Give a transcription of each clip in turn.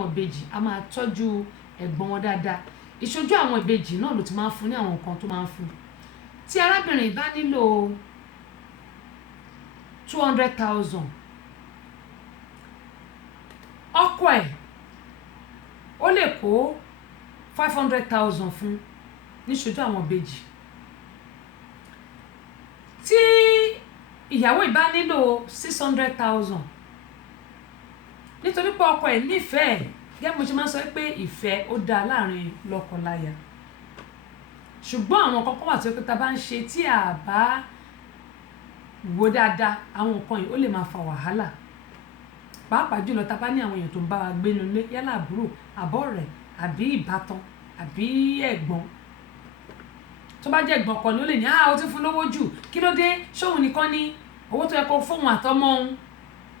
àwọn ìbejì a máa tọ́jú ẹ̀gbọ́n wọn dáadáa. Ìṣojú àwọn ìbejì náà ló ti máa ń fún ní àwọn nǹkan tó máa ń fún. Tí arábìnrin bá nílò 200,000, ọkọ ẹ̀ ó lè kó 500,000 fún níṣojú àwọn ìbejì. Tí ìyàwó ìbá nílò 600,000, nítorí pé ọkọ ẹ̀ nífẹ̀ẹ́, gẹ́gẹ́ mo ṣe máa ń sọ pé ìfẹ́ ó dáa láàrin lọ́kọláya. Ṣùgbọ́n àwọn kọ̀ọ̀kan wà tó pé tá bá ń ṣe tí a bá wò dáadáa, àwọn nǹkan yìí ó lè máa fa wàhálà. Pàápàá jùlọ tá bá ní àwọn èèyàn tó ń bá wa gbé nínú ilé, yálà àbúrò, àbọ̀rẹ́, àbí ìbátan, àbí ẹ̀gbọ́n. Tó bá jẹ́ ẹ̀gbọ́n kan ni ó lè ní ó ti fún lówó jù, kí ló dé, ṣóhun nìkan ni owó tó yẹ kó fóun àtọmọ òun.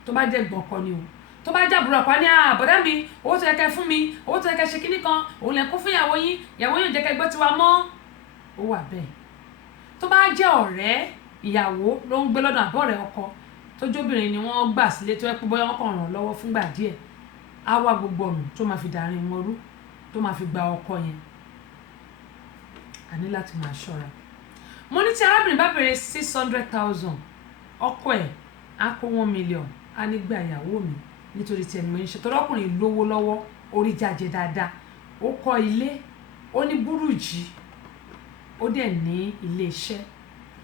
Tó bá jẹ́ ẹ̀gbọ́n kan ni o. Tó bá jẹ́ àbúrò kan ní bọ̀dá mi, owó tó yẹ kẹ́ fún mi, owó tó yẹ kẹ́ ṣe kíní kan, òun lè kó fún ìyàwó yín jẹ́ kẹ́ gbọ́ tiwa mọ́. Ó wà bẹ́ẹ̀. Tó bá jẹ́ ọ̀rẹ́ ìyàwó ló ń gbé lọ́dọ̀ àbọ̀rẹ́ ọkọ, tó jóbìnrin ni wọ́n gbà sílé tó yẹ pé bóyá wọ́n kàn ràn lọ́wọ́ fúngbà díẹ̀, á wá gbogbo ọ̀nà tó máa fi dàárín wọn rú, tó máa fi gba ọkọ yẹn. A ní láti máa ṣọ́ra. Mo ní tí arábìnrin bá bẹ̀rẹ̀ 600,000, ọkọ ẹ̀ á kó 1 million, á ní gba ìyàwó mi nítorí tí ẹni mo ń ṣe. Torí ọkùnrin lówó lọ́wọ́, orí jàjẹ dáadáa, ó kọ́ ilé, ó ní búrùjì, ó dẹ̀ ní ilé iṣẹ́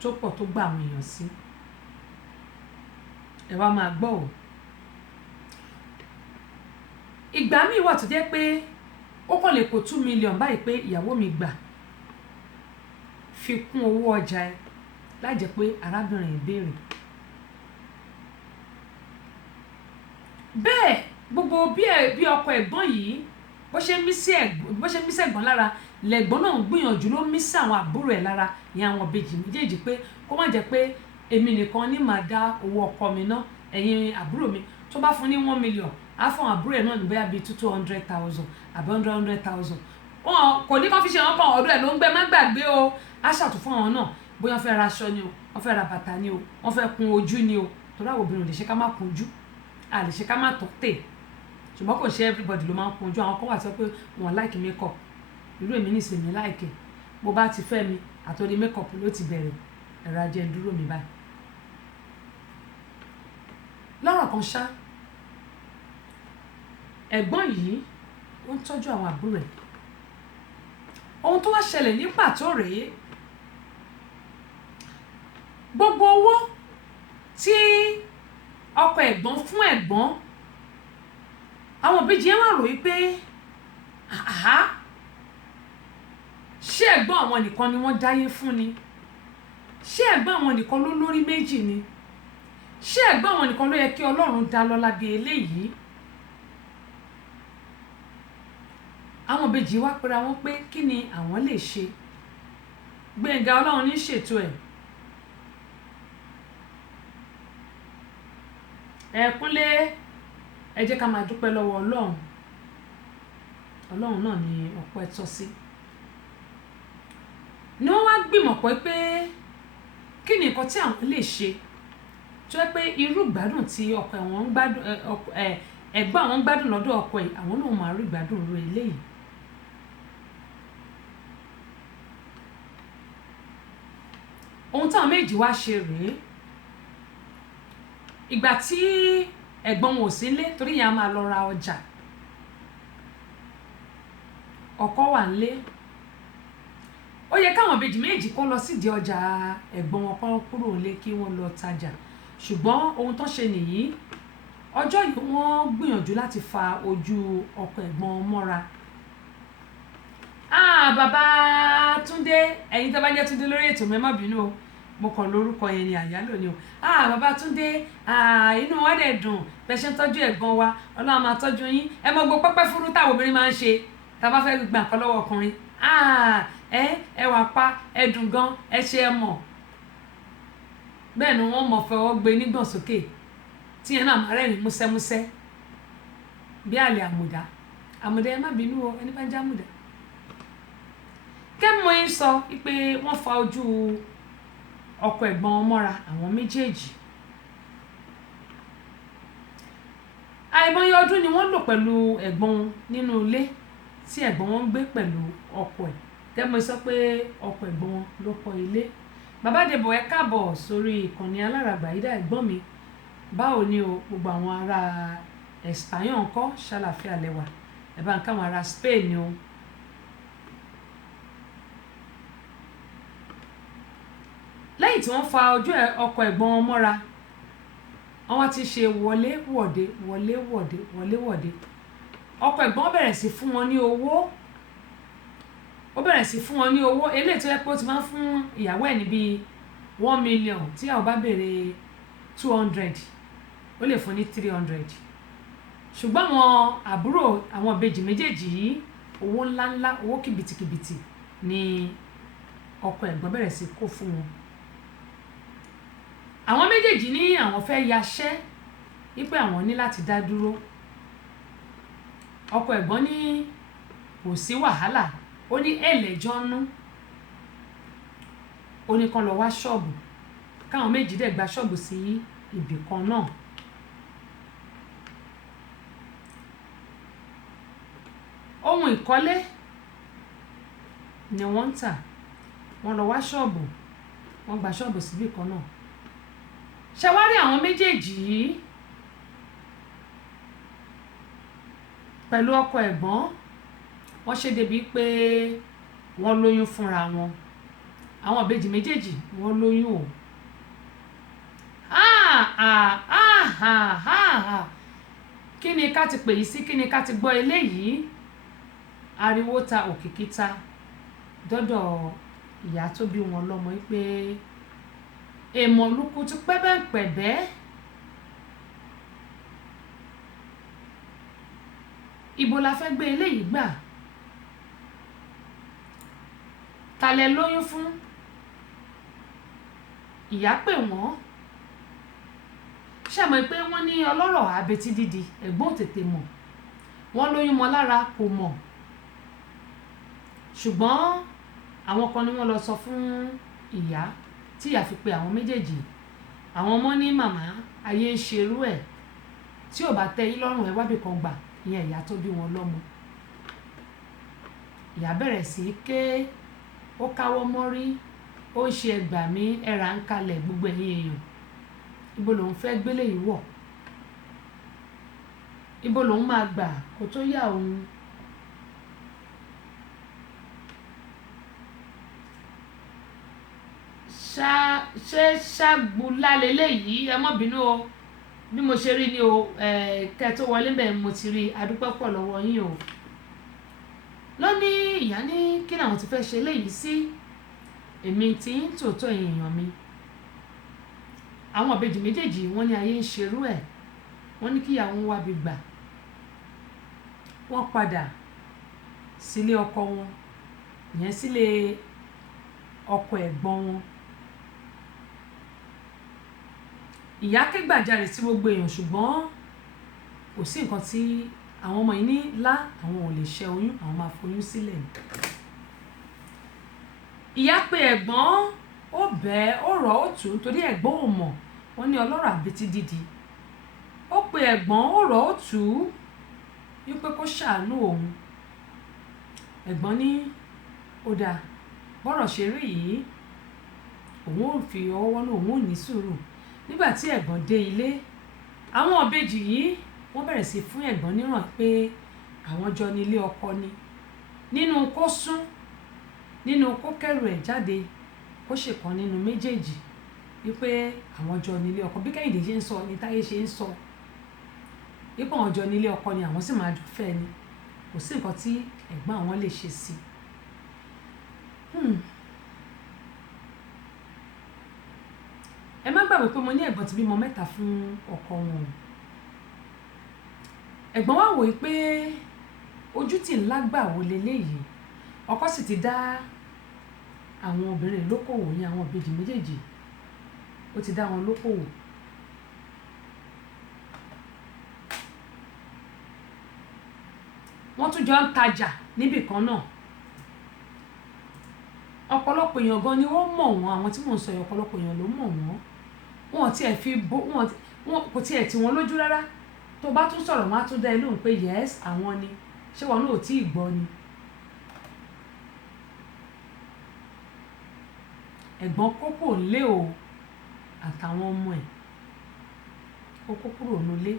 tó pọ̀ tó gba àwọn èèyàn sí. Ẹ wá máa gbọ́ o. Ìgbà míì wà tó jẹ́ pé ó kàn lè kó 2 million báyìí pé ìyàwó mi gbà fi kún owó ọjà ẹ, láì jẹ́ pé arábìnrin ìbéèrè. Bẹ́ẹ̀ gbogbo bí ọkọ ẹ̀gbọ́n yìí bó ṣe mí sí ẹ̀gbọ́n lára, lẹ̀gbọ́n náà ń gbìyànjú ló mí sí àwọn àbúrò ẹ̀ lára, ìyẹn àwọn ìbejì méjèèjì, pé kó má jẹ́ pé èmi nìkan ní màá dá owó ọkọ mi ná, ẹ̀yin àbúrò mi. Tó bá fún ní 1 million, á fún àbúrò ẹ̀ náà ní bóyá bíi 200,000 àbí 100,000. Wọn kò ní kó fi ṣe wọn kan ọ̀dọ̀ ẹ̀ ló ń gbé, má gbàgbé o. Á ṣàtún fún àwọn náà, bóyá wọ́n fẹ́ ra aṣọ ni o, wọ́n fẹ́ ra bàtà ni o, wọ́n fẹ́ kun ojú ni o. Torí àwọn obìnrin ò lè ṣe ká má kun ojú, a lè ṣe ká má tọ́tè. Ṣùgbọ́n kò ṣe everybody ló máa ń kun ojú. Àwọn kan wà sọ pé wọ́n like makeup. Irú èmi ní ìsinmi like. Bó bá ti fẹ́ mi, àtòrí makeup ló ti bẹ̀rẹ̀. Ẹ̀rọ ajé ń dúró mi báyìí. Lọ́rọ̀ kan ṣá, ẹ̀gbọ́n yìí ó ń tọ́jú àwọn àbúrò ẹ̀. Ohun tó wá ṣẹlẹ̀ ní pàtó rèé, gbogbo owó tí ọkọ ẹ̀gbọ́n fún ẹ̀gbọ́n, àwọn ìbejì yẹn wá rò wípé ṣé ẹ̀gbọ́n àwọn nìkan ni wọ́n dáyé fún ni? Ṣé ẹ̀gbọ́n àwọn nìkan ló lórí méjì ni? Ṣé ẹ̀gbọ́n àwọn nìkan ló yẹ kí Ọlọ́run dá lọ́lá bí eléyìí? Àwọn ìbejì wá pera wọn pé kí ni àwọn lè ṣe. Gbénga Ọlọ́run ní ṣètò ẹ̀. Ẹ̀kúnlé, ẹ jẹ́ ká máa dúpẹ́ lọ́wọ́ Ọlọ́run. Ọlọ́run náà ni ọpẹ́ tọ́ sí. Ni wọ́n wá gbìmọ̀ pé kí ni nǹkan tí àwọn lè ṣe tó jẹ́ pé irú ìgbádùn tí ọkọ àwọn ń gbádùn, ẹ̀gbọ́n àwọn ń gbádùn lọ́dọ̀ ọkọ ẹ̀, àwọn náà máa rí ìgbádùn rẹ̀ eléyìí. Ohun táwọn méjì wá ṣe rèé. Ìgbà tí ẹ̀gbọ́n wọn ò sí nílé, torí ìyẹn a máa lọ ra ọjà, ọkọ wà nílé. Ó yẹ káwọn ìbejì méjì kó lọ sídìí ọjà ẹ̀gbọ́n wọn kan kúrò nílé kí wọ́n lọ tajà. Ṣùgbọ́n ohun tó ṣe nìyí, ọjọ́ yìí wọ́n gbìyànjú láti fa ojú ọkọ ẹ̀gbọ́n mọ́ra. Bàbá Túndé, ẹ̀yin tó bá jẹ́ Túndé lórí ètò mi, ẹ má bínú o, mo kàn lórúkọ yẹn ni, àyálò ni o. Bàbá Túndé, inú wa dẹ̀ dùn bẹ́ẹ̀ ṣe ń tọ́jú ẹ̀gbọ́n wa, Ọlọ́run máa tọ́jú yín. Ẹ mọ gbogbo pẹ́pẹ́ fúrú táwọn obìnrin máa ń ṣe tá bá fẹ́ gbà nǹkan lọ́wọ́ ọkùnrin. Ẹ wà pa, ẹ dùn gan, ẹ ṣe ẹ mọ̀. Bẹ́ẹ̀ ni wọ́n mọ̀ fọwọ́ gbé nígbọ̀n sókè, tí yẹn náà máa rẹ́rìn músẹ́músẹ́ bí àlè àmùdá. Àmùdá ẹ má bínú o, ẹni bá jẹ́ àmùdá. Kẹ́mi mo yín sọ pé wọ́n fa ojú ọkọ ẹ̀gbọ́n mọ́ra, àwọn méjèèjì. àìmọye ọdún ni wọ́n lò pẹ̀lú ẹ̀gbọ́n wọn nínú ilé tí ẹ̀gbọ́n wọn ń gbé pẹ̀lú ọkọ ẹ̀ tẹ́mọ̀ sọ pé ọkọ ẹ̀gbọ́n wọn ló kọ́ ilé. Bàbá Débọ̀ ẹ káàbọ̀ sórí ìkànnì aláràgbà yìí dá ẹ̀gbọ́n mi báwo ni o gbogbo àwọn ará Espanyol ńkọ́ ṣàlàfíà lẹ́wà ẹ̀ bá ń káwọn ará Spain ni o. Lẹ́yìn tí wọ́n fa ojú ọkọ ẹ̀gbọ́n wọn mọ́ra wọ́n wá ti ṣe wọléwọ̀de ọkọ ẹ̀gbọ́n bẹ̀rẹ̀ sí fún wọn ní owó eléyìí tó yẹ pé ó ti máa ń fún ìyàwó ẹ̀ ní bíi 1 million tí àwọn bá béèrè 200 ó lè fún ní 300 ṣùgbọ́n àwọn àbúrò àwọn ìbejì méjèèjì yìí owó ńláńlá owó kìbìtìkìbìtì ni ọkọ ẹ̀gbọ́n bẹ̀rẹ̀ sí kó fún wọn. Àwọn méjèèjì ní àwọn fẹ́ yaṣẹ́ wípé àwọn ní láti dá dúró. Ọkọ ẹ̀gbọ́n ní kò sí wàhálà ó ní ẹlẹ́jọ́ nú ó ní kán lọ wá ṣọ́ọ̀bù káwọn méjì dẹ̀ gba ṣọ́ọ̀bù sí ibì kan náà. Ohun ìkọ́lé ni wọ́n ń tà wọ́n lọ wá ṣọ́ọ̀bù wọ́n gba ṣọ́ọ̀bù síbì kan náà. Ṣé wá rí àwọn méjèèjì yìí pẹ̀lú ọkọ ẹ̀gbọ́n wọ́n ṣe débi pé wọ́n lóyún fúnra wọn àwọn ìbejì méjèèjì wọ́n lóyún o. Kí ni ká ti pè yìí sí kí ni ká ti gbọ́ eléyìí ariwo ta òkìkí ta dọ́dọ̀ ìyá tó bí wọn lọ́mọ pé èèmọ̀ lukutu pẹ́bẹ́pẹ́bẹ́ ibo la fẹ́ gbé eléyìí gbà ta lẹ lóyún fún. Ìyá pè wọ́n ṣàmọ̀ pé wọ́n ní ọlọ́rọ̀ abetí dídi ẹ̀gbọ́n tètè mọ̀ wọ́n lóyún mọ́ lára kò mọ̀ ṣùgbọ́n àwọn kan ni wọ́n lọ sọ fún ìyá tí ìyá fi pe àwọn méjèèjì àwọn ọmọ ní màmá ayé ń ṣerú ẹ̀ tí ò bá tẹ́ yín lọ́rùn ẹ wábì kan gbà ìyẹn ìyá tó bí wọn lọ́mọ. Ìyá bẹ̀rẹ̀ sí í ké ó káwọ́ mọ́rí ó ń ṣe ẹgbà mí ẹ̀rà ń kalẹ̀ gbogbo ẹ̀yìn èèyàn ibo lòun fẹ́ gbélé yìí wọ̀ ibo lòun máa gbà kó tó yà òun. ṣe ṣàgbùlà lélẹ́yìí ẹ mọ́ bínú o bí mo ṣe rí ni o kẹ́ tó wọlé bẹ́ẹ̀ mo ti rí adúpẹ́ pọ̀ lọ́wọ́ yín o. Lónìí ìyá ní kí làwọn ti fẹ́ ṣe léyìí sí èmi tí ń tòótọ́ èèyàn mi. Àwọn ìbejì méjèèjì wọ́n ní ayé ń ṣerú ẹ̀ wọ́n ní kíyàwó wá bí gbà wọ́n padà sílé ọkọ wọn ìyẹn sílé ọkọ ẹ̀gbọ́n wọn. Ìyá ké gbàjarè sí gbogbo èèyàn ṣùgbọ́n kò sí nǹkan tí àwọn ọmọ yìí ní àwọn ò lè ṣẹ́ oyún àwọn máa foyún sílẹ̀. Ìyá pe ẹ̀gbọ́n ó bẹ́ẹ̀ ó rọ̀ ó tù nítorí ẹ̀gbọ́n ò mọ̀ wọ́n ní ọlọ́rọ̀ àbetí dídi ó pe ẹ̀gbọ́n ó rọ̀ ó tù wípé kó ṣàánú òun. Ẹ̀gbọ́n ní ó dáa bọ́rọ̀ ṣe rí yìí òun ò fi ọwọ́ wọ́nú òun ò ní sùúrù. Nígbà tí ẹ̀gbọ́n dé ilé àwọn ìbejì yìí wọ́n bẹ̀rẹ̀ sí fún ẹ̀gbọ́n níràn pé àwọn jọ ní ilé ọkọ ni nínú kó sún nínú kó kẹ́rù ẹ̀ jáde kó ṣèkan nínú méjèèjì wípé àwọn jọ ní ilé ọkọ bí Kẹ́hìndé ṣe ń sọ ní Táyé ṣe ń sọ wípé àwọn jọ ní ilé ọkọ ni àwọn sì máa jọ fẹ́ ni kò sí nǹkan tí ẹ̀gbọ́n àwọn lè ṣe sí. Ẹ má gbàgbé pé mo ní ẹ̀gbọ́n ti bímọ 3 fún ọkọ wọn. Ẹ̀gbọ́n wá wòye pé ojú tí ńlá gbà wò leléyìí ọkọ sì ti dá àwọn obìnrin lókòwò ní àwọn ìbejì méjèèjì ó ti dá wọn lókòwò. Wọ́n tún jọ ń tajà níbì kan náà. Ọ̀pọ̀lọpọ̀ èèyàn gan ni wọ́n mọ̀ wọ́n àwọn tí mò ń sọ yìí ọ̀pọ̀lọpọ̀ èèyàn ló mọ̀ wọ́n wọn ò tiẹ̀ fi bó wọn kò tiẹ̀ tì wọ́n lójú rárá tó bá tún sọ̀rọ̀ wọn á tún dá ẹ lóhùn pé yes àwọn ni, ṣé wọn náà ò tí ì gbọ́ ni. ẹ̀gbọ́n kókó ńlé o àtàwọn ọmọ ẹ̀ ó kó kúrò nílé.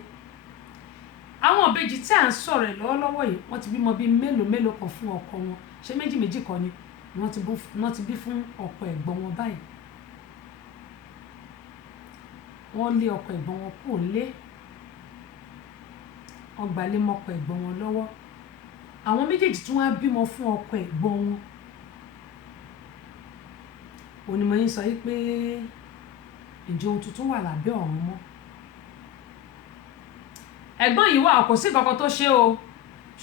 àwọn ìbejì tí à ń sọ̀rọ̀ ẹ̀ lọ́wọ́lọ́wọ́ yìí wọ́n ti bímọ bíi mélòó kan fún ọkọ wọn, ṣé méjì kan ni wọ́n ti bí fún ọkọ ẹ̀gbọ́n wọn báyìí. wọ́n lé ọkọ ẹ̀gbọ́n wọn kúrò nílé, wọ́n gbalé mọ́kọ ẹ̀gbọ́n wọn lọ́wọ́. àwọn méjèèjì tí wọ́n á bímọ fún ọkọ ẹ̀gbọ́n wọn onímọ̀ yín sọ pé ǹjẹ́ ohun tuntun wà lábẹ́ ọ̀run mọ́. ẹ̀gbọ́n yìí wà kò sí kankan tó ṣe o,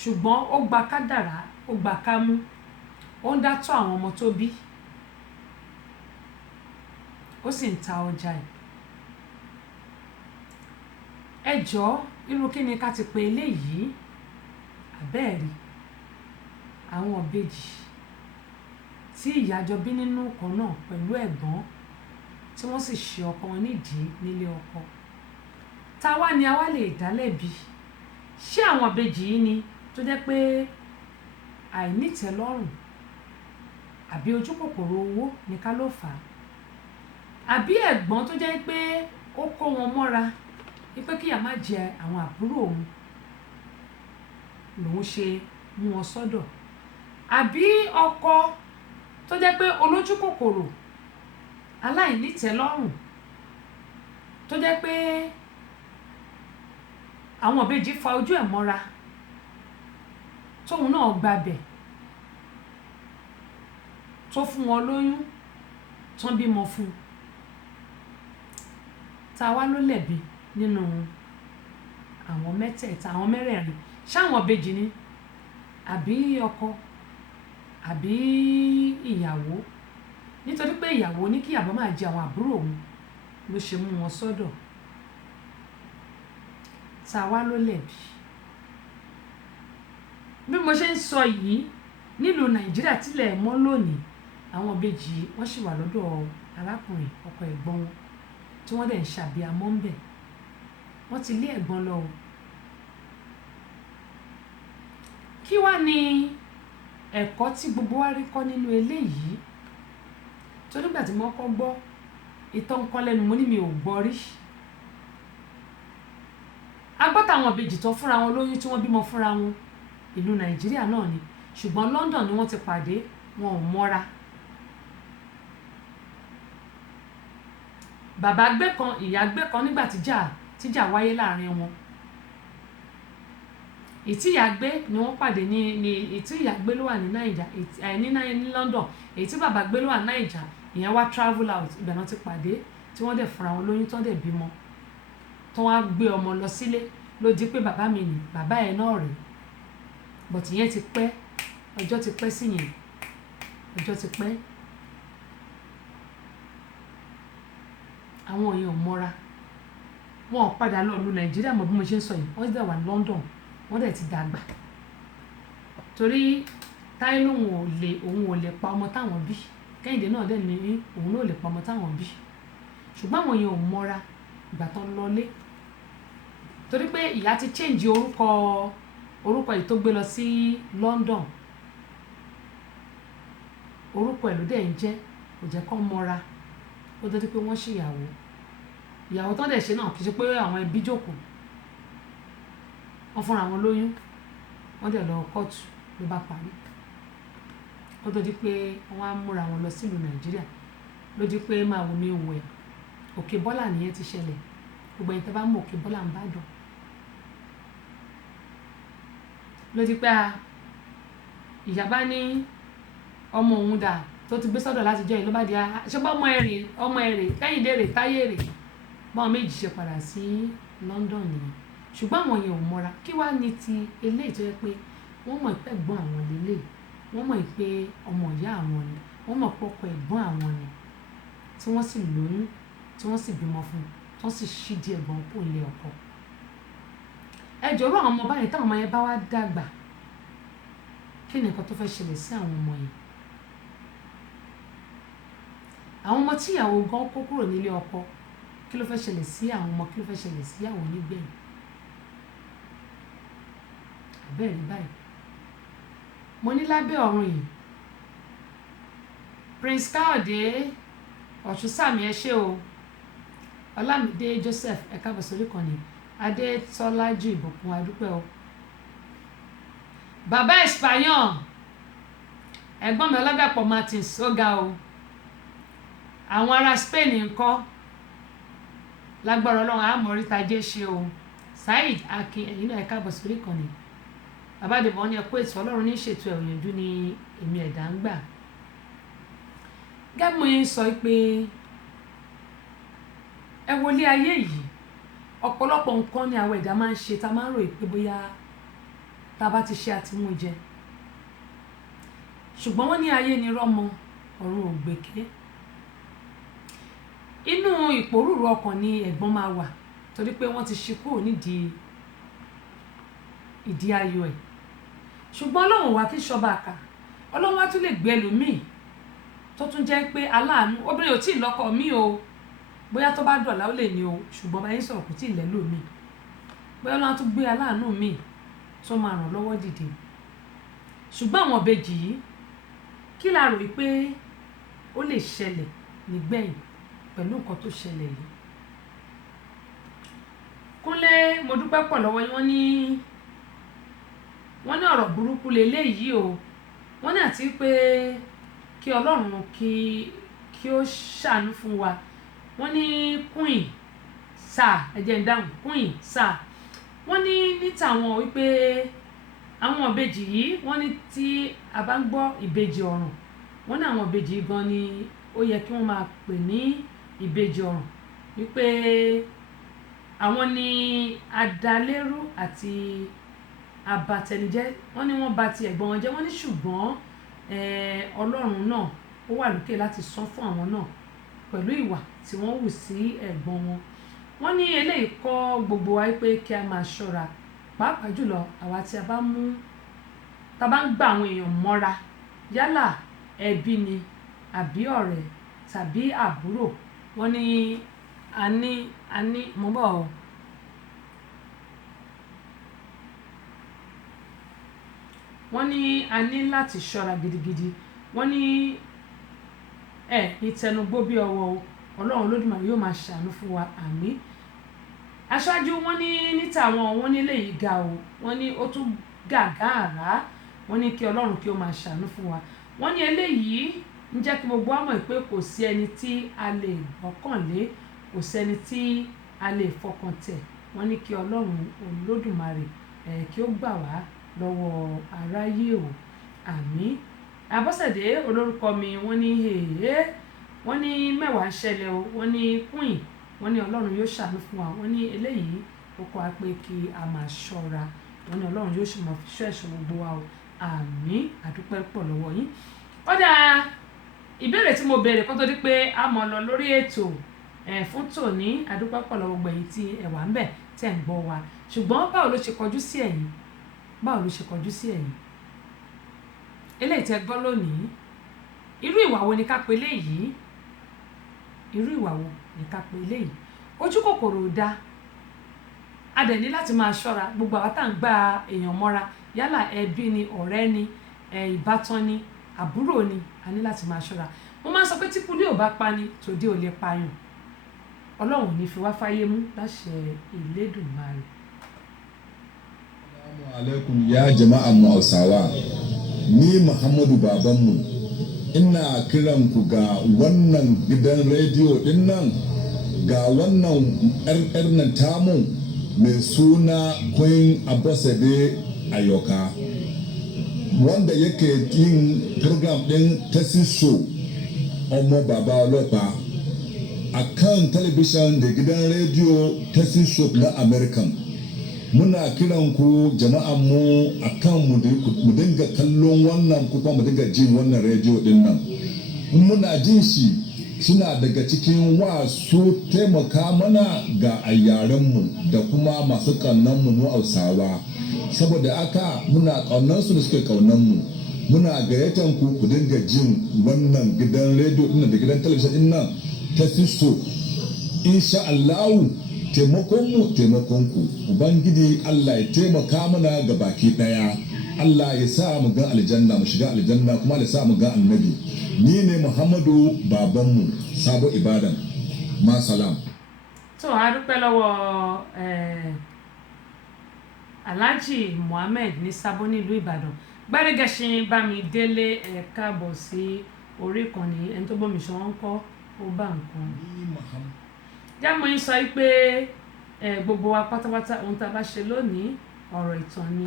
ṣùgbọ́n ó gba kádàrá, ó gba kámú, ó ń dátọ́ àwọn ọmọ tó bí, ó sì ń ta ọjà ẹ̀. ẹ jọ̀ọ́ irú kí ni ká ti pe eléyìí àbẹ́ẹ̀rí àwọn ìbejì tí ìyá jọ bí nínú kan náà pẹ̀lú ẹ̀gbọ́n tí wọ́n sì ṣe ọkọ wọn nídìí nílé ọkọ. táwa ni a wá lè dá lẹ́bi? ṣé àwọn ìbejì yìí ni tó jẹ́ pé àìnítẹ́lọ́rùn àbí ojú kòkòrò owó ní ká ló fà á, àbí ẹ̀gbọ́n tó jẹ́ pé ó kó wọn mọ́ra wípé kíyà má jẹ àwọn àbúrò òun lòun ṣe mú wọn sọ́dọ̀, àbí ọkọ tó jẹ́ pé olójú kòkòrò aláìnítẹ́lọ́rùn tó jẹ́ pé àwọn ìbejì fa ojú ẹ̀ mọ́ra tóun náà gbabẹ̀ tó fún wọn lóyún tán bímọ fún un. ta wá ló lẹ̀bi nínú àwọn mẹ́tẹ̀ẹ̀ta, àwọn mẹ́rẹ̀ẹ̀rin? ṣáwọn ìbejì ni àbí ọkọ àbí ìyàwó? nítorí pé ìyàwó ní kí ìyàwó máa jẹ àwọn àbúrò òun ló ṣe mú wọn sọ́dọ̀. ta wá ló lẹ̀bi? bí mo ṣe ń sọ yìí nílùú nàìjíríà tílẹ̀ mọ́ lónìí, àwọn ìbejì wọ́n sì wà lọ́dọ̀ arákùnrin ọkọ ẹ̀gbọ́n wọn tí wọ́n dẹ̀ ń ṣàbíamọ́ ń bẹ̀. wọ́n ti lé ẹ̀gbọ́n lọ o. kí wá ni ẹ̀kọ́ tí gbogbo wa rí kọ́ nínú eléyìí? tó nígbà tí wọ́n kọ́ gbọ́ ìtàn kan lẹ́nu mo ní mi ò gbọ́ rí. agbọ́tà àwọn ìbejì tó fúnra wọn lóyún tí wọ́n bímọ fúnra wọn ìlú nàìjíríà náà ni, ṣùgbọ́n London ni wọ́n ti pàdé, wọn ò mọ́ra. bàbá gbé kan ìyá gbé kan nígbà tíjà wáyé láàrin wọn. ìtí ìyá gbé ni wọ́n pàdé ní ìtí ìyá gbé ló wà ní Naija ní London, èyí tí bàbá gbé ló wà ní Naija, ìyẹn wá travel out, ibẹ̀ náà ti pàdé tí wọ́n dẹ̀ fúnra wọn lóyún tán dẹ̀ bímọ tán wá gbé ọmọ lọ sílé ló di pé bàbá mi nì bàbá ẹ̀ náà rèé. bọ̀tì yẹn ti pẹ́, ọjọ́ ti pẹ́ sí yẹn, ọjọ́ ti pẹ́. àwọn èèyàn ò mọ́ra, wọn ò padà lọ lu nàìjíríà mọ́ bí mo ṣe ń sọ yìí, wọ́n dẹ̀ wà ní London, wọ́n dẹ̀ ti dàgbà. torí táyé lòun ò lè pa ọmọ táwọn bí, kẹ́hìndé náà dẹ̀ ní òun náà ò lè pa ọmọ táwọn bí, ṣùgbọ́n àwọn èèyàn ò mọ́ra ìgbà tán lọlé. torí pé ìyá ti change orúkọ yìí tó gbé lọ sí London, orúkọ ẹ̀ ló dẹ̀ ń jẹ́, kò jẹ́ kán mọ́ra ó tó di pé wọ́n ìyàwó tán dẹ̀ ṣe náà kì í ṣe pé àwọn ẹbí jókòó, wọ́n fúnra wọn lóyún, wọ́n dẹ̀ lọ kóòtù ló bá parí. ó tó di pé wọ́n á múra wọn lọ sílùú nàìjíríà, ló di pé máa wo mi wò ẹ̀ Òkè Bọ́là nìyẹn ti ṣẹlẹ̀. gbogbo ẹni tẹ́ bá mọ̀ Òkè Bọ́là ń bàdàn, ló di pé ìyá bá ní ọmọ òun dà tó ti gbé sọ́dọ̀ láti jẹ́ ìlú bá di ṣọgbọ́n ọmọ ẹ̀rẹ̀ Kẹ́hìndé rè Táyé rè, báwọn méjì ṣe padà sí London nìyẹn. ṣùgbọ́n àwọn yẹn ò mọ́ra. kí wá ní ti eléyìí tó yẹ pé wọ́n mọ̀ pé ẹ̀gbọ́n àwọn lélẹ̀, wọ́n mọ̀ pé ọmọ ìyá àwọn ni, wọ́n mọ̀ pé ọkọ ẹ̀gbọ́n àwọn ni, tí wọ́n sì lóyún, tí wọ́n sì bímọ fún un, tí wọ́n sì ṣídìí ẹ̀gbọ́n kó lé ọkọ. ẹ jọ̀rọ̀ àwọn ọmọ báyìí táwọn ọmọ yẹn bá wá dàgbà, kí ni nǹkan tó fẹ́ ṣẹlẹ̀ sí àwọn ọmọ yẹn? àwọn ọmọ tí ìyàwó gan kó kúrò nílé ọkọ, kí ló fẹ́ ṣẹlẹ̀ sí àwọn ọmọ, kí ló fẹ́ ṣẹlẹ̀ sí ìyàwó nígbẹ̀yìn? bẹ́ẹ̀ ni báyìí mo ní lábẹ́ ọ̀run yìí Prince Káyọ̀dé Ọ̀ṣùnsàmì ẹ ṣé o Ọlámídé Joseph ẹ káàbọ̀ sórí ìkànnì Adétọ́lájú Ìbùkún adúpẹ́ o bàbá Espanyol ẹ̀gbọ́n mi Ọlábẹ̀pọ̀ Martins ó ga o àwọn ará Spain ńkọ́ lágbára Ọlọ́run àmọ́ríta jẹ́ ṣe o Saheed Akin ẹ̀yin náà ẹ káàbọ̀ sórí ìkànnì bàbá Dèbọ̀ ní ẹ̀kọ́ ètò Ọlọ́run ní ìṣètò ẹ̀wòyànjú ni èmi ẹ̀dá ń gbà gẹ́gẹ́ mo yẹn sọ pé ẹ wọlé ayé yìí ọ̀pọ̀lọpọ̀ nǹkan ni àwọn ẹ̀dá máa ń ṣe tá a máa ń ròyìn pé bóyá tá a bá ti ṣe àtìmújẹ ṣùgbọ́n wọ́n ní ayé ni rọ́mọ ọ̀run ògbèké inú ìpòrúurú ọkàn ni ẹ̀gbọ́n máa wà torí pé wọ́n ti ṣí kúrò nídìí ìdí ayọ̀ ẹ̀ ṣùgbọ́n Ọlọ́run wá kí ṣọba àkà Ọlọ́run wá tún lè gbé ẹlòmíì tó tún jẹ́ pé aláàánú obìnrin ò tí ì lọ́kọ mi o bóyá tó bá dọ̀là ó lè ní o ṣùgbọ́n báyìí sọ̀rọ̀ kò tí ì lẹ́lò mi bóyá Ọlọ́run tún gbé aláàánú mi tó máa ràn lọ́wọ́ dìde ṣùgbọ́n àwọn ìbejì yìí kí la rò pé ó lè ṣẹlẹ̀ nígbẹ̀yìn pẹ̀lú nǹkan tó ṣẹlẹ̀ yìí Kúnlé mo dúpẹ́ pọ̀ lọ́wọ́ yín wọ́n ní ọ̀rọ̀ burúkú leléyìí o wọ́n ní àti pé kí Ọlọ́run kí ó ṣàánú fún wa wọ́n ní queen sáà ẹ̀jẹ̀ ń dáhùn queen sáà wọ́n ní níta wọn wípé àwọn ìbejì yìí wọ́n ní tí a bá ń gbọ́ ìbejì ọ̀run wọ́n ní àwọn ìbejì gan ni ó yẹ kí wọ́n máa pè ní ìbejì ọ̀run wípé àwọn ni adalérú àti abatẹnijẹ́ wọ́n ní wọ́n bà ti ẹ̀gbọ́n wọn jẹ́ wọ́n ní ṣùgbọ́n Ọlọ́run náà ó wà lókè láti san fún àwọn náà pẹ̀lú ìwà tí wọ́n hù sí ẹ̀gbọ́n wọn wọ́n ní eléyìí kọ́ gbogbo wa pé kí a máa ṣọ́ra pàápàá jùlọ àwa tí a bá ń gba àwọn èèyàn mọ́ra yálà ẹbí ni àbí ọ̀rẹ́ tàbí àbúrò wọ́n ní a ní mo bọ̀ ọ́ wọ́n ní a ní láti ṣọ́ra gidigidi wọ́n ní ìtẹnugbó bí ọwọ́ Ọlọ́run Olódùmarè yóò máa ṣàánú fún wa àmín aṣáájú wọ́n ní níta wọ́n ní eléyìí ga o wọ́n ní ó tún gàgàrà wọ́n ní kí Ọlọ́run kí ó máa ṣàánú fún wa wọ́n ní eléyìí ń jẹ́ kí gbogbo wa mọ̀ pé kò sí ẹni tí a lè gbọ́kànlé kò sẹ́ni tí a lè fọkàn tẹ̀ wọ́n ní kí Ọlọ́run Olódùmarè kí ó gbà wá lọ́wọ́ aráyé o àmín Abọ́sẹ̀dé olórúkọ mi wọ́n ní wọ́n ní mẹ́wàá ń ṣẹlẹ̀ o wọ́n ní queen wọ́n ní Ọlọ́run yóò ṣàánú fún wa wọ́n ní eléyìí ó kọ́ wa pé kí a máa ṣọ́ra wọ́n ní Ọlọ́run yóò sì máa fi ṣọ́ ẹ̀ṣọ́ gbogbo wa o àmín àdúpẹ́ pọ̀ lọ́wọ́ yín ó dáa ìbéèrè tí mo béèrè kó tó di pé a mọ̀ lọ lórí ètò fún tòní àdúpẹ́ pọ̀ lọ́wọ́ gbẹ̀yìn tí ẹ wà ń bẹ̀ tẹ̀ ń gbọ́ wa ṣùgbọ́n báwo ló ṣe kọjú sí ẹ̀yin eléyìí tẹ́ gbọ́ lónìí irú ìwà wo ni ká pe eléyìí ojú kòkòrò ò dáa a dẹ̀ ní láti máa ṣọ́ra gbogbo àwọn tá à ń gba èèyàn mọ́ra yálà ẹbí ni ọ̀rẹ́ ni ìbátan ni àbúrò ni a ní láti máa ṣọ́ra mo máa ń sọ pé tí kúlé ò bá pa ni tòde ò lè payàn Ọlọ́run ò ní fi wá fáyé mú láṣẹ Elédùmarè. Alaikum ya jama'an mu Hausawa ni Muhammadu babanmu ina kiran ku ga wannan gidan rediyo din nan ga wannan ƴar nan tamu mai suna Queen Abosede Ayoka wanda yake yin program din Tasiso ọmọ bàbá ọlọ́pàá akan talabishin da gidan rediyo Tasiso na American. Muna kiran ku jama'an mu akan mu dinga kallon wannan kuma mu dinga jin wannan rediyo din nan muna jin shi suna daga cikin wasu taimaka mana ga ayyaren mu da kuma masu kannan mu Hausawa saboda aka muna kaunan su da suke kaunan mu muna gayyatan ku dinga jin wannan gidan rediyo din da gidan talabijin din nan Tasiso insha Allah taimakonmu taimakonku ubangiji Allah ya taimaka mana ga baki daya Allah ya sa mu ga aljanna mu shiga aljanna kuma ya sa mu ga annabi ni ne Muhammadu babanmu Sabo Ibadan ma salam. tó a dúpẹ́ lọ́wọ́ Alhaji Muhammed ní Sabo nílùú Ìbàdàn. Gbádégẹṣin Bámidélé ẹ káàbọ̀ sí orí ìkànnì ẹni tó bọ́mi ṣan wọn kọ́ ó bá nǹkan. jámọ́ yín sọ pé gbogbo wa pátápátá ohun tá a bá ṣe lónìí ọ̀rọ̀ ìtàn ni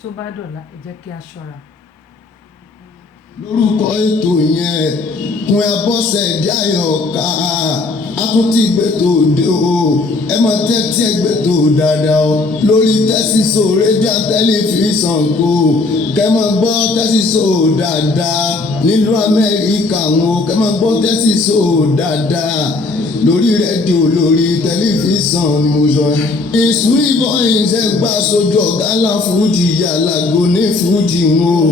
tó bá dọ̀la ẹ jẹ́ kí a ṣọ́ra. lórúkọ ètò yẹn Kún Abọ́sẹ̀dé Àyọ̀ká a tún ti gbètò òde o ẹ mọ tẹ́tí ẹ gbètò dáadáa o lórí Tẹ́sísò rédíò tẹlifíṣàn kò kẹ́ mọ gbọ́ Tẹ́sísò dáadáa nílùú Amẹ́ríkà wọn kẹ́ mọ gbọ́ Tẹ́sísò dáadáa lórí rédíò lórí tẹlifíṣàn ni mo sọ. ìṣú ìbọn ìṣe gbà sójú ọ̀gá ńlá fújì yàlágò ní fújì wọn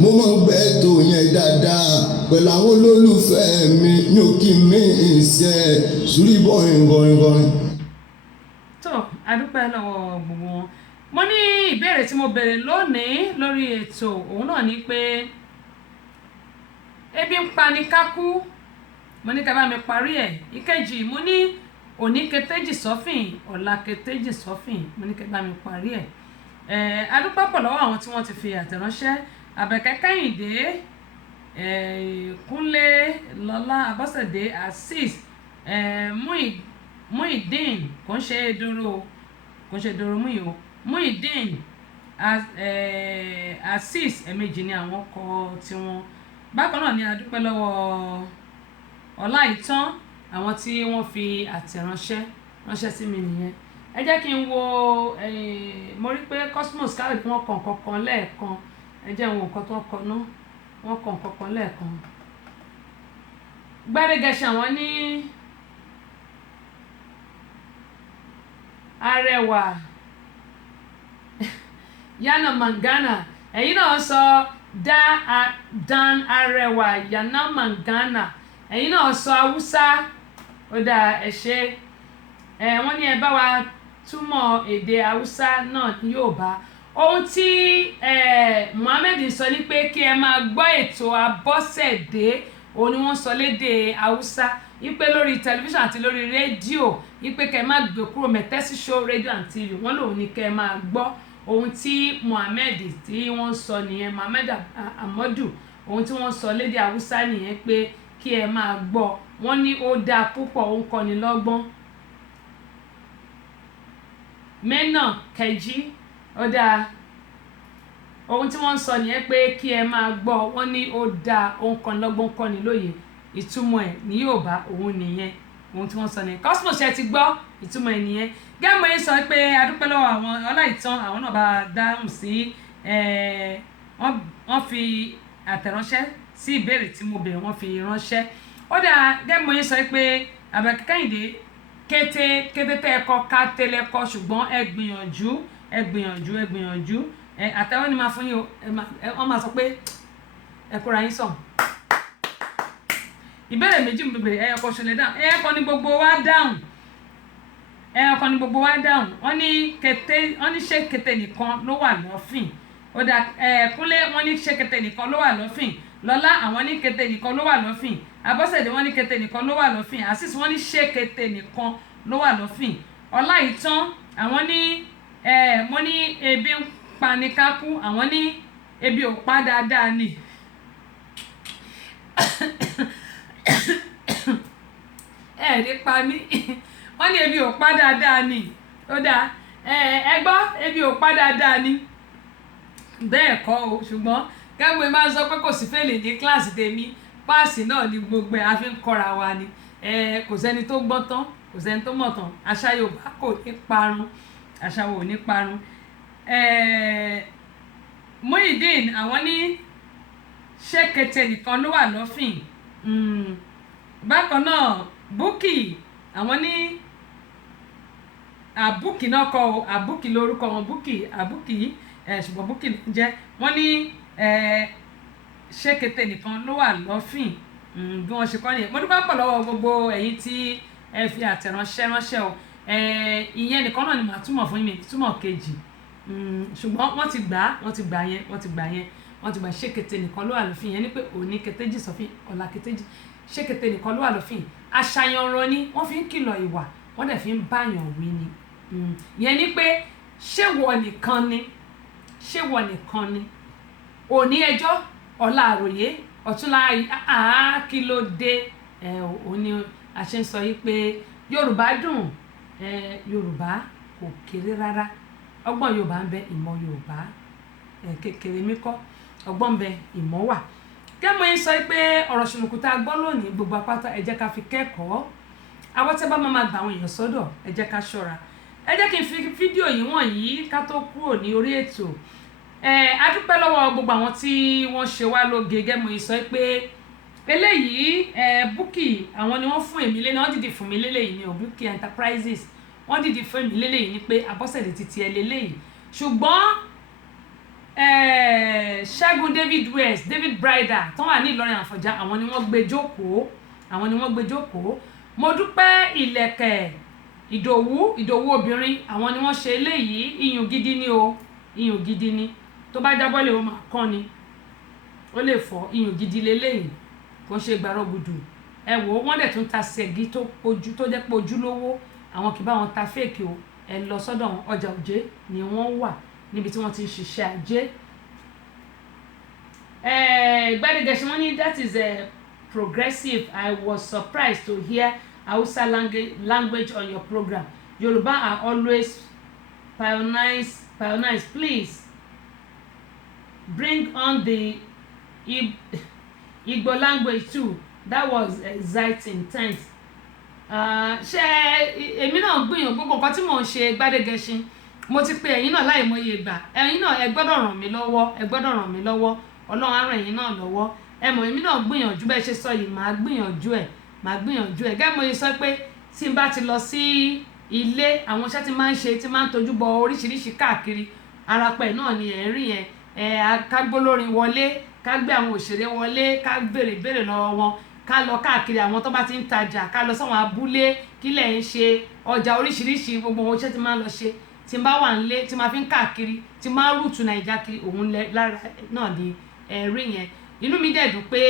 mo mọ̀ ń gbẹ́ tó yẹn dáadáa pẹ̀lú àwọn olólùfẹ́ mi ní òkè mi ìṣe ìṣúrí ìbọn ìgọ̀rìngọ̀rìn. tó a dúpẹ́ lọ́wọ́ gbogbo wọn. mo ní ìbéèrè tí mo béèrè lónìí lórí ètò òun náà ni pé ebi ń pani kákú mo ní ká bá mi parí ẹ̀. ìkejì mo ní òní ketéjì sọ́fìn ọ̀la ketéjì sọ́fìn mo ní ká bá mi parí ẹ̀. adúpẹ́ pọ̀ lọ́wọ́ àwọn tí wọ́n ti fi àtẹ̀ránṣẹ́ Àbẹ̀kẹ́ Kẹ́hìndé Kúnlé Lọ́lá Abọ́sẹ̀dé Azeez Muideen kò ń ṣe dòrò Muideen Azeez ẹ̀mejì ni àwọn kọ tiwọn. bákan náà ni adúpẹ́ lọ́wọ́ Ọláìtàn àwọn tí wọ́n fi àtẹ̀ránṣẹ́ ránṣẹ́ sí mi nìyẹn. ẹ jẹ́ kí n wo mo rí pé Cosmos káwé tí wọ́n kàn kankan lẹ́ẹ̀kan ẹ jẹ́ wo nǹkan tó kọ náà wọ́n kàn kankan lẹ́ẹ̀kan. Gbádégẹṣin àwọn ní Arẹwà Yana Mangana ẹ̀yin náà sọ Dan Arẹwà Yana Mangana ẹ̀yin náà sọ Haúsá ó dáa ẹ ṣé wọ́n ní ẹ bá wa túmọ̀ èdè Haúsá náà ní Yorùbá. ohun tí Muhammed sọ ní pé kí ẹ máa gbọ́ ètò Abọ́sẹ̀dé òun ni wọ́n sọ lédè Haúsá wípé lórí tẹlifíṣàn àti lórí rédíò wípé kẹ́ ẹ má gbé kúrò Tẹ́sísò rédíò and TV wọ́n lòun ní kẹ́ ẹ máa gbọ́ ohun tí Muhammed tí wọ́n sọ nìyẹn Muhammed Amadu ohun tí wọ́n sọ lédè Haúsá nìyẹn pé kí ẹ máa gbọ́ wọ́n ní ó dáa púpọ̀ ó ń kọ́ni lọ́gbọ́n. Mẹ́nà Kẹjí ó dáa ohun tí wọ́n sọ nìyẹn pé kí ẹ máa gbọ́ wọ́n ní ó dáa ó ń kọ́ni lọ́gbọ́n kọ́ni lóye ìtumọ̀ ẹ̀ ní Yorùbá òun nìyẹn ohun tí wọ́n sọ nìyẹn. Cosmos ẹ ti gbọ́ ìtumọ̀ ẹ̀ nìyẹn. gẹ́gẹ́ yín sọ pé adúpẹ́ lọ́wọ́ àwọn Ọláìtàn àwọn náà bá dáhùn sí wọ́n fi àtẹ̀ránṣẹ́ sí ìbéèrè tí mo béèrè wọ́n fi ránṣẹ́. ó dáa gẹ́gẹ́ yín sọ pé Àbẹ̀kẹ́ Kẹ́hìndé kété tẹ́ ẹ kọ́ ká tẹ́lẹ̀ kọ́ ṣùgbọ́n ẹ gbìyànjú àtẹ̀wọ́ ni máa fún yín o wọ́n máa sọ pé ẹ kóra yín sàn. ìbéèrè méjì mo béèrè ẹyọ kan ṣẹlẹ̀ dáhùn ẹyọ kan ní gbogbo wa dáhùn wọ́n ní ṣé kété nìkan ló wà lọ́fìn. ó dà Kúnlé wọ́n ní ṣé kété nìkan ló wà lọ́fìn. Lọ́lá àwọn ní kété nìkan ló wà lọ́fìn. Abọ́sẹ̀dé wọ́n ní kété nìkan ló wà lọ́fìn. Azeez wọ́n ní ṣé kété nìkan ló wà lọ́fìn. Ọláìtàn àwọn ní mo ní ebi ń pani kákú àwọn ní ebi ò pa dáadáa ni. ẹ̀ẹ́dì pa mí wọ́n ní ebi ò pa dáadáa ni. ó dáa ẹ gbọ́ ebi ò pa dáadáa ni bẹ́ẹ̀ kọ́ o ṣùgbọ́n gẹ́gbẹ́ máa ń sọ pé kò sí fèlè ní kíláàsì tèmi páàsì náà ni gbogbo ẹ̀ a fi ń kọ́ra wa ni kò sẹ́ni tó gbọ́n tán kò sẹ́ni tó mọ̀ tán àṣà Yorùbá kò ní parun àṣà wo ò ní parun. Muideen àwọn ní ṣé kété nìkan ló wà lọ́fìn. bákan náà Búkì àwọn ní àbúkì náà kọ àbúkì lórúkọ wọn àbúkì ṣùgbọ́n Búkì ló ń jẹ́ wọ́n ní ṣé kété nìkan ló wà lọ́fìn bí wọ́n ṣe kọ́ nìyẹn. mo dúpẹ́ pọ̀ lọ́wọ́ gbogbo ẹ̀yin tí ẹ fi àtẹ̀ránṣẹ́ ránṣẹ́ o ìyẹn nìkan náà ni màá túmọ̀ fún mi túmọ̀ kejì ṣùgbọ́n wọ́n ti gbà yẹn wọ́n ti gbà ṣékété nìkan ló wà lófin yẹn ní pé òní kétéjì sọ́fìn ọ̀la kétéjì ṣékété nìkan ló wà lófin àṣàyàn ọ̀rọ̀ ni wọ́n fi ń kìlọ̀ ìwà wọ́n dẹ̀ fi ń báyàn wí ni yẹn ni pé ṣé wọ nìkan ni òní ẹjọ́ ọ̀la àròyé ọ̀túnla kí ló dé òní a ṣe ń sọ yìí pé Yorùbá dùn Yorùbá kò kéré rárá ọgbọ́n Yorùbá ń bẹ ìmọ̀ Yorùbá kékeré mi kọ́ ọgbọ́n ń bẹ ìmọ̀ wà kẹ́mọ̀ yín sọ pé ọ̀rọ̀ ṣùnùkùtà gbọ́ lónìí gbogbo apáta ẹ jẹ́ ká fi kẹ́kọ̀ọ́ àwọn tẹ́ bá máa gbà àwọn èèyàn sọ́dọ̀ ẹ jẹ́ ká ṣọ́ra ẹ jẹ́ kí n fi fídíò yìí wọ̀nyí ká tó kúrò ní orí ètò a dúpẹ́ lọ́wọ́ gbogbo àwọn tí wọ́n ṣe wá lóge gẹ́mọ̀ yín sọ pé eléyìí Bukky àwọn ni wọ́n fún èmi lélẹ̀ wọ́n dìde fún mi lélẹ́yìí ní Bukky Enterprises wọ́n dìde fún èmi lélẹ́yìí ní pé Abọ́sẹ̀dé ti tiẹ̀ lélẹ́yìí ṣùgbọ́n Ṣẹ́gun David Bridal tó wà ní Ìlọrin Àfọ̀njá àwọn ni wọ́n gbé jókòó mo dúpẹ́ ìlẹ̀kẹ̀ Ìdòwú obìnrin àwọn ni wọ́n ṣe eléyìí iyùn gidi ni tó bá jábọ́ lè ó máa kán ni ó lè fọ́ iyùn gidi leléyìí kò ń ṣe gbàrọ̀ gùdù ẹ wò ó wọ́n dẹ̀ tún ta ṣẹ́gi tó jẹ́ pé ojúlówó àwọn kì bá wọn ta fèkì o ẹ lọ sọ́dọ̀ wọn ọjà òjé ni wọ́n wà níbi tí wọ́n ti ń ṣiṣẹ́ ajé Gbádégẹṣin wọ́n ní that is progressive. I was surprised to hear Hausa language on your program. Yoruba are always pioneers. Please bring on the Igbo language too. That was exciting. Thanks. Ṣé èmi náà gbìyànjú gbogbo nǹkan tí mò ń ṣe Gbádégẹṣin mo ti pe ẹ̀yin náà láìmọye ìgbà ẹ̀yin náà ẹ gbọ́dọ̀ ràn mí lọ́wọ́ Ọlọ́run á ràn ẹ̀yin náà lọ́wọ́ ẹ mọ̀ èmi náà gbìyànjú bẹ́ẹ̀ ṣe sọ yìí màá gbìyànjú ẹ̀ gẹ́gẹ́ mo ṣe sọ pé tí n bá ti lọ sí ilé àwọn iṣẹ́ tí máa ń ṣe tí máa ń tojú bọ oríṣiríṣi káàkiri arapẹ̀ náà ni ẹ̀ ń rí yẹn ká gbólórin wọlé ká gbé àwọn òṣèré wọlé ká béèrè lọ́wọ́ wọn ká lọ káàkiri àwọn tó bá ti ń tajà ká lọ sáwọn abúlé kílẹ̀ ń ṣe ọjà oríṣiríṣi gbogbo àwọn iṣẹ́ tí máa ń lọ ṣe tí n bá wà nílé tí máa fi ń káàkiri tí máa ń rúùtù Nàìjíríà kiri òun lára náà ni rí yẹn inú mi dẹ̀ dùn pé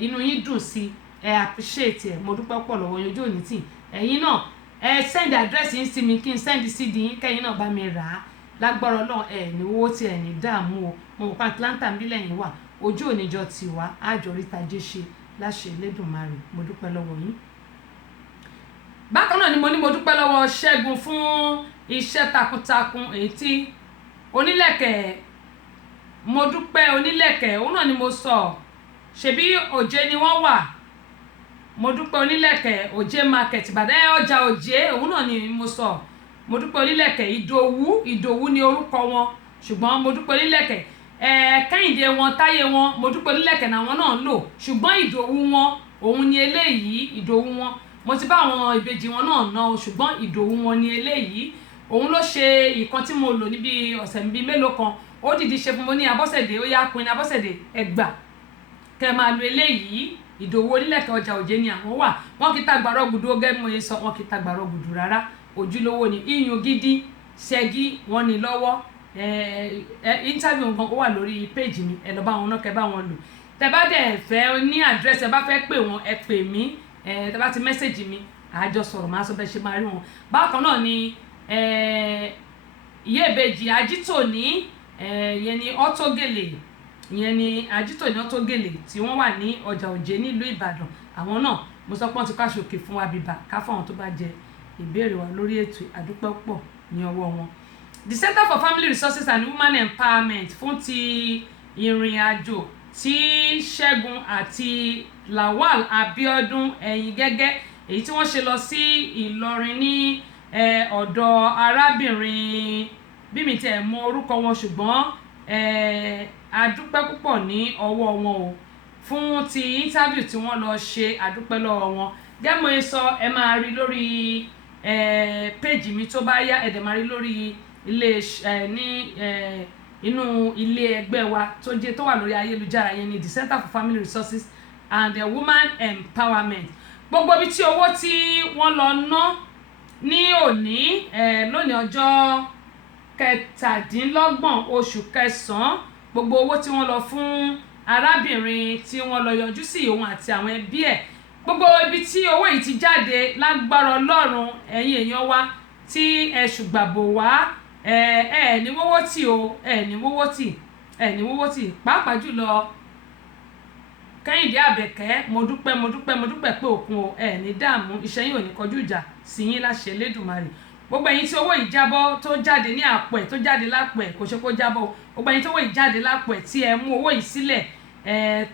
inú yín dùn sí appreciate ẹ̀ mo dúpẹ́ pọ̀ lọ́wọ́ yín ojú òní tì ẹ̀yin náà send address yín sí mi kí n send CD yín kẹ́yìn náà bá mi rà á lágbára Ọlọ́run ní owó tí ní dààmú o mo mọ̀ pé Atlanta ń bí lẹ́yìn wà ojú òníjọ tiwa àjọríta jẹ́ ṣe láṣẹ Elédùmarè mo dúpẹ́ lọ́wọ́ yín. Bákan náà ni mo dúpẹ́ lọ́wọ́ Ṣẹ́gun fún iṣẹ́ takuntakun èyí tí onílẹ̀kẹ̀ mo dúpẹ́ onílẹ̀kẹ̀ òun náà ni mo sọ ṣebí Òjé ni wọ́n wà mo dúpẹ́ onílẹ̀kẹ̀ Òjé market Ìbàdàn ọjà Òjé òun náà ni mo sọ mo dúpẹ́ onílẹ̀kẹ̀ Ìdòwú ni orúkọ wọn ṣùgbọ́n mo dúpẹ́ onílẹ̀kẹ̀ Kẹ́hìndé wọn Táyé wọn mo dúpẹ́ onílẹ̀kẹ̀ náà wọn náà ń lò ṣùgbọ́n Ìdòwú wọn òun ni eléyìí Ìdòwú wọn mo ti bá àwọn ìbejì wọn náà ná o ṣùgbọ́n Ìdòwú wọn ni eléyìí òun ló ṣe ìkan tí mo lò níbi ọ̀sẹ̀ bíi mélòó kan ó dìdí ṣe fún mo ní Abọ́sẹ̀dé ó yá Queen Abọ́sẹ̀dé ẹgbà kẹ máa lo eléyìí Ìdòwú onílẹ̀kẹ̀ ọjà Òjé ni àwọn wà wọn kì í ta gbàrọ̀ gùdù ó gẹ́gẹ́ mo yẹ sọ wọn kì í ta gbàrọ̀ gùdù rárá ojúlówó ni iyùn gidi ṣẹ́gi wọn ni lọ́wọ́ interview nǹkan ó wà lórí page mi ẹ lọ bá wọn náà kẹ bá wọn lò tẹ bá dẹ̀ fẹ́ ní address ẹ bá fẹ́ pè wọn ẹ pè mí tẹ bá ti message mi àjọ sọ̀rọ̀ máa sọ bẹ́ẹ̀ ṣe máa rí wọn bákan náà ni ìyá ìbejì Ajítòní yẹn ni Ọ̀tọ̀gẹ̀lẹ̀ ìyẹn ni Ajítòní Ọ̀tọ̀gẹ̀lẹ̀ tí wọ́n wà ní ọjà Òjé nílùú Ìbàdàn àwọn náà mo sọ pé wọ́n ti káṣọ òkè fún wa bíbá ká fáwọn tó bá jẹ ìbéèrè wa lórí ètò àdúpẹ́ pọ̀ ní ọwọ́ wọn. The Center for Family Resources and Women Empowerment fún ti ìrìn àjò tí Ṣẹ́gun àti Lawal Abiodun ẹ̀yìn gẹ́gẹ́ èyí tí wọ́n ṣe lọ sí Ìlọrin ní ọ̀dọ̀ arábìnrin bí mi tẹ̀ mọ orúkọ wọn ṣùgbọ́n àdúpẹ́ púpọ̀ ní ọwọ́ wọn o fún ti interview tí wọ́n lọ ṣe àdúpẹ́ lọ́wọ́ wọn gẹ́mọ̀ ẹ sọ ẹ máa rí lórí page mi tó bá yá ẹ̀dẹ̀ máa rí lórí ilé inú ilé ẹgbẹ́ wa tó wà lórí ayélujára yẹn ni the Center for Family Resources and Women Empowerment gbogbo ibi tí owó tí wọ́n lọ ná ní òní lónìí ọjọ́ 27 oṣù kẹsàn-án gbogbo owó tí wọ́n lọ fún arábìnrin tí wọ́n lọ yọjú sí òun àti àwọn ẹbí ẹ̀ gbogbo ibi tí owó yìí ti jáde lágbára Ọlọ́run ẹ̀yin èèyàn wa tí ẹ ṣùgbàbò wá ní wọ́wọ́ tì o ní wọ́wọ́ tì pàápàá jùlọ Kẹ́hìndé Àbẹ̀kẹ́ mo dúpẹ́ pé òkun o ní dààmú iṣẹ́ yín ò ní kọjú ìjà sí yín láṣẹ Elédùmarè gbogbo ẹ̀yin tí owó yìí jábọ́ tó jáde ní àpò ẹ̀ tó jáde lápò ẹ̀ kò ṣe kó jábọ́ gbogbo ẹ̀yin tí owó yìí jáde lápò ẹ̀ tí ẹ mú owó yìí sílẹ̀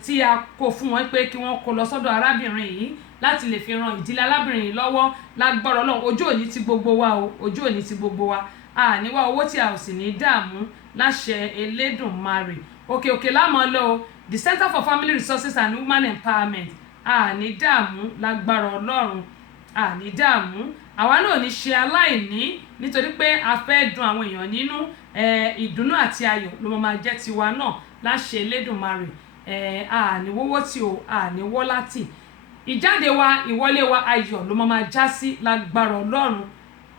tí a kó fún wọn pé kí wọ́n kó lọ sọ́dọ̀ arábìnrin yìí láti lè fi ran ìdílé arábìnrin yìí lọ́wọ́ lágbára Ọlọ́run ojú òní ti gbogbo wa o ojú òní ti gbogbo wa a ní wá owó tí a ò sì ní dààmú láṣẹ Elédùmarè òkè lámọ́ lọ the Center for Family Resources and Women Empowerment a ní dààmú lágbára Ọlọ́run a ní dààmú àwa náà ní ṣe aláìní nítorí pé a fẹ́ dùn àwọn èèyàn nínú ìdùnnú àti ayọ̀ ló máa jẹ́ tiwa náà láṣẹ Elédùmarè àníwówó tí o àníwọ́ láti ìjáde wa ìwọlé wa ayọ̀ ló máa já sí lágbára Ọlọ́run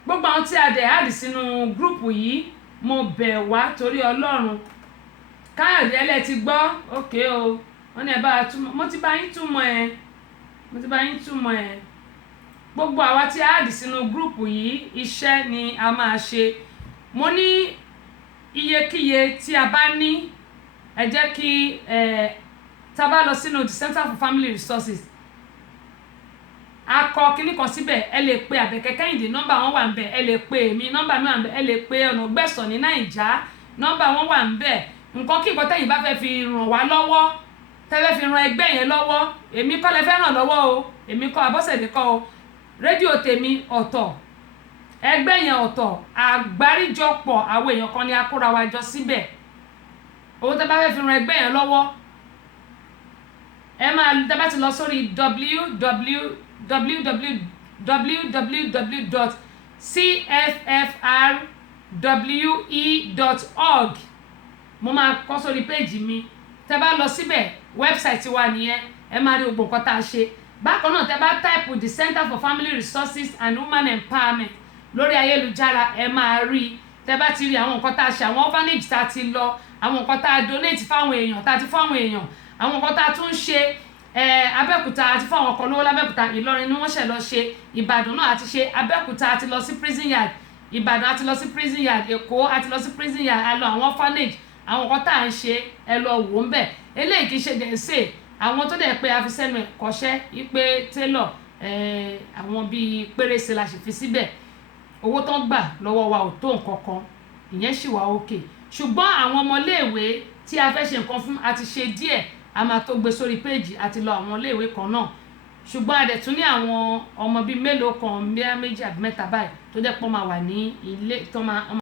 gbogbo àwọn tí a dẹ̀ àdì sínú gúrùpù yìí mo bẹ̀ wá torí Ọlọ́run Káyọ̀dé ẹlẹ́ ti gbọ́ òkè o wọ́n ní ẹ bá túmọ̀ mo ti bá yín túmọ̀ ẹ̀ gbogbo àwa tí a àdì sínú gúrùpù yìí iṣẹ́ ni a máa ṣe mo ní iyekíye tí a bá ní ẹ jẹ́ kí tá a bá lọ sínú the Center for Family Resources a kọ kíní kan síbẹ̀ ẹ lè pe Àbẹ̀kẹ́ Kẹ́hìndé nọ́mbà wọn wà ńbẹ̀ ẹ lè pe èmi nọ́mbà mi wà ńbẹ̀ ẹ lè pe ọ̀nà gbẹ̀sọ̀ ní Nàìjà nọ́mbà wọn wà ńbẹ̀ nǹkan kí nǹkan tẹ̀yin bá fẹ́ fi ràn wá lọ́wọ́ tẹ́lẹ̀ fi ran ẹgbẹ́ yẹn lọ́wọ́ èmi kọ́ lẹ fẹ́ ràn lọ́wọ́ o èmi kọ́ Abọ́sẹ̀dé kọ́ o rédíò tèmi ọ̀tọ̀ ẹgbẹ́ yẹn ọ̀tọ̀ àgbáríjọpọ̀ àwọn èèyàn kan ni a kóra wa jọ síbẹ̀ owó tẹ́ bá fẹ́ fi ran ẹgbẹ́ yẹn lọ́wọ́ ẹ máa tẹ́ bá ti lọ sórí www.cffrwe.org mo máa kọ sórí péjì mi tẹ́ bá lọ síbẹ̀ wẹ́bsáìtì wa nìyẹn ẹ máa rí gbogbo nǹkan tá a ṣe bákan náà tẹ́ bá táìpù the Center for Family Resources and Women Empowerment lórí ayélujára ẹ máa rí tẹ́ bá ti rí àwọn nǹkan tá a ṣe àwọn orphanage tá a ti lọ àwọn nǹkan tá a donate fáwọn èèyàn tá a ti fáwọn èèyàn àwọn nǹkan tá a tún ṣe Abẹ́òkúta àti fún àwọn ọkọ̀ lówó lábẹ́òkúta Ìlọrin ni wọ́n ṣẹ̀ lọ ṣe Ìbàdàn náà àti ṣe Abẹ́òkúta àti lọ sí prison yard Ìbàdàn àti lọ sí prison yard Èkó àti lọ sí prison yard a lọ àwọn orphanage àwọn nǹkan tá à ń ṣe ẹ lọ wò ń bẹ̀ eléyìí kì í ṣe dẹ̀ẹ́sẹ̀ àwọn tó dẹ̀ pé a fi sẹ́nu ẹ̀ kọ́ṣẹ́ wípé tailor àwọn bíi pérése la sì fi síbẹ̀ owó tó ń gbà lọ́wọ́ wa ò tó nǹkan kan ìyẹn sì wà òkè ṣùgbọ́n àwọn ọmọléèwé tí a fẹ́ ṣe nǹkan fún a ti ṣe díẹ̀ a máa tó gbé sórí péjì àti lọ àwọn iléèwé kan náà ṣùgbọ́n a dẹ̀ tún ní àwọn ọmọ bíi mélòó kan méjì àbí mẹ́ta báyìí tó jẹ́ pé wọ́n máa wà ní ilé tó máa